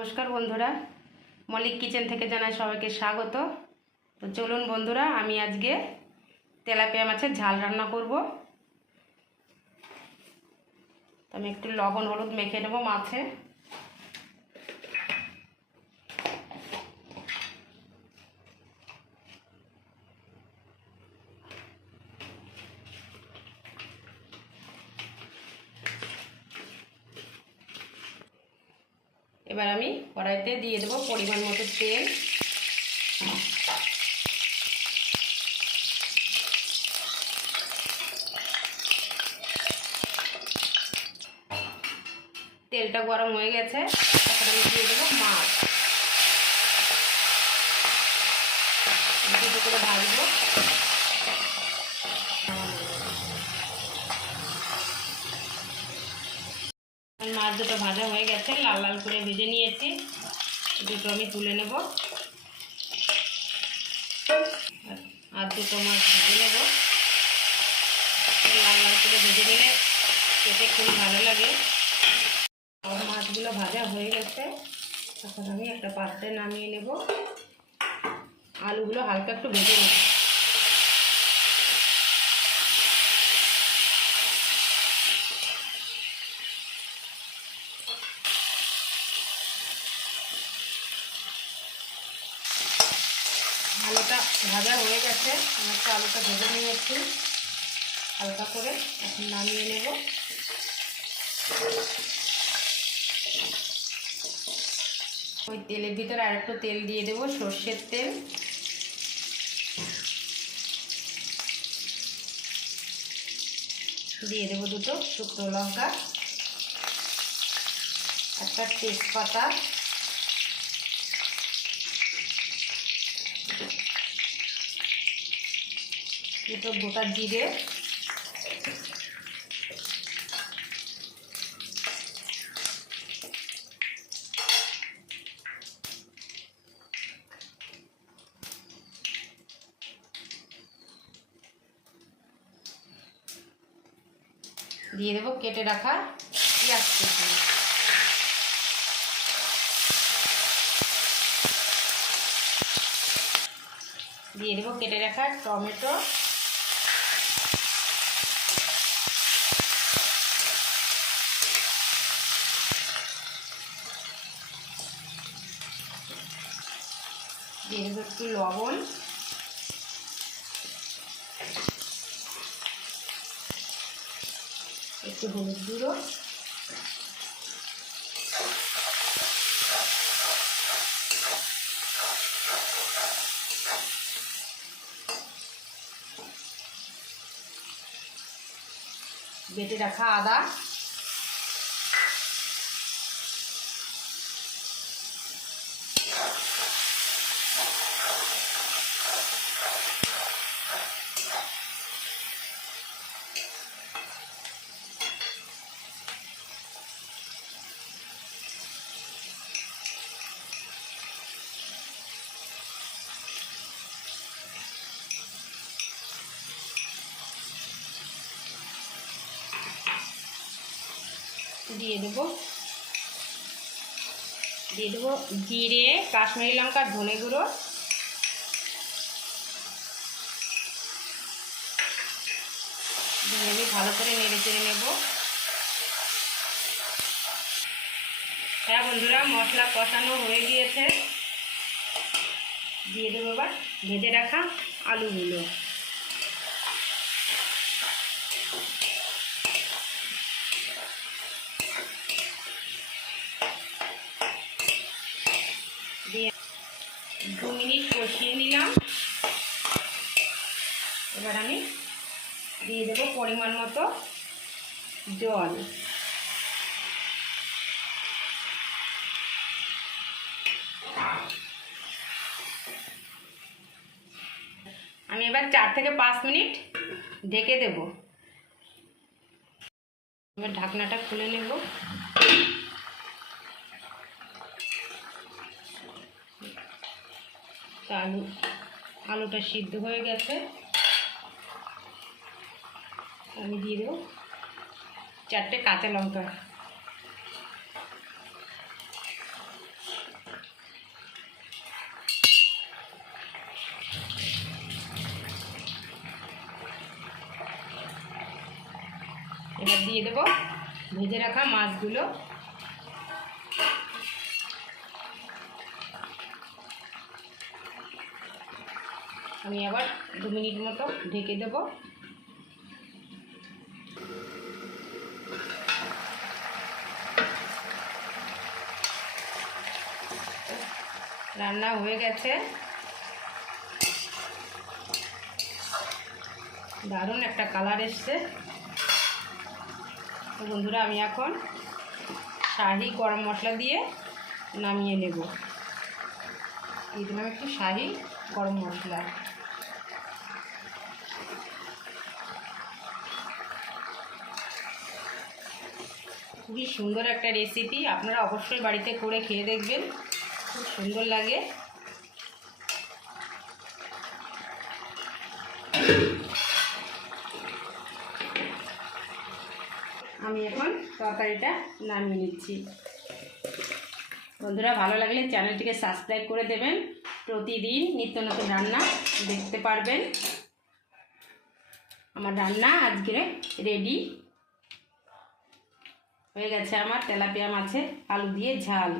নমস্কার বন্ধুরা মলিক কিচেন থেকে জানাই সবাইকে স্বাগত। তো চলুন বন্ধুরা, আমি আজকে তেলাপিয়া মাছের ঝাল রান্না করব। আমি একটু লবণ হলুদ মেখে নেব মাছে। এবার আমি কড়াইতে দিয়ে দেবো পরিমাণ মতো তেল। তেলটা গরম হয়ে গেছে, এখন আমি দিয়ে দেবো মাছ। দুটো করে ভাজবো। মাছ দুটো ভাজা হয়ে গেছে, লাল লাল করে ভেজে নিয়েছি। দুটো আমি তুলে নেব। আর দুটো মাছ ভেজে নেব। লাল লাল করে ভেজে নিলে খেতে খুব ভালো লাগে। মাছগুলো ভাজা হয়ে গেছে। তখন আমি একটা পাত্রে নামিয়ে নেব। আলুগুলো হালকা একটু ভেজে নেব আলুটা ভাজা হয়ে গেছে। আমি একটু আলুটা ভেজে নিয়েছি। হালকা করে এখন নামিয়ে নেব। ওই তেলের ভিতরে আর একটু তেল দিয়ে দেবো, সর্ষের তেল। দিয়ে দেবো দুটো শুকনো লঙ্কা। একটা তেজপাতা। দুটো গোটা জিরে। দিয়ে দেবো কেটে রাখা পেঁয়াজ কুচি। দিয়ে দেবো কেটে রাখা টমেটো। দিয়ে দেবো লবণ। একটু হলুদ গুঁড়ো। বেটে রাখা আদা। দিয়ে দেবো। দিয়ে দেবো জিরে, কাশ্মীরি লঙ্কা, ধনে গুঁড়ো। দিয়ে ভালো করে নেড়ে চেড়ে নেব। হ্যাঁ বন্ধুরা, মশলা কষানো হয়ে গিয়েছে। দিয়ে দেবো এবার ভেজে রাখা আলুগুলো দিয়ে দু মিনিট কষিয়ে নিলাম। এবার আমি দিয়ে দেবো পরিমাণ মতো জল। আমি এবার চার থেকে পাঁচ মিনিট ঢেকে দেব। এবার ঢাকনাটা খুলে নেব। তো আলু, আলুটা সিদ্ধ হয়ে গেছে। আমি দিয়ে দেবো চারটে কাঁচা লঙ্কা। এবার দিয়ে দেবো ভেজে রাখা মাছগুলো। আমি আবার দু মিনিট মতো ঢেকে দেব। রান্না হয়ে গেছে। দারুণ একটা কালার এসছে। তো বন্ধুরা, আমি এখন শাহি গরম মশলা দিয়ে নামিয়ে নেব। দিয়ে দিলাম একটু শাহি গরম মশলা। খুবই সুন্দর একটা রেসিপি আপনারা অবশ্যই বাড়িতে করে খেয়ে দেখবেন। খুব সুন্দর লাগে। আমি এখন তরকারিটা নামিয়ে নিচ্ছি। বন্ধুরা, ভালো লাগলে চ্যানেলটিকে সাবস্ক্রাইব করে দেবেন। প্রতিদিন নিত্য নতুন রান্না দেখতে পারবেন। আমার রান্না আজকে রেডি হয়ে গেছে আমার তেলাপিয়া মাছের আলু দিয়ে ঝাল।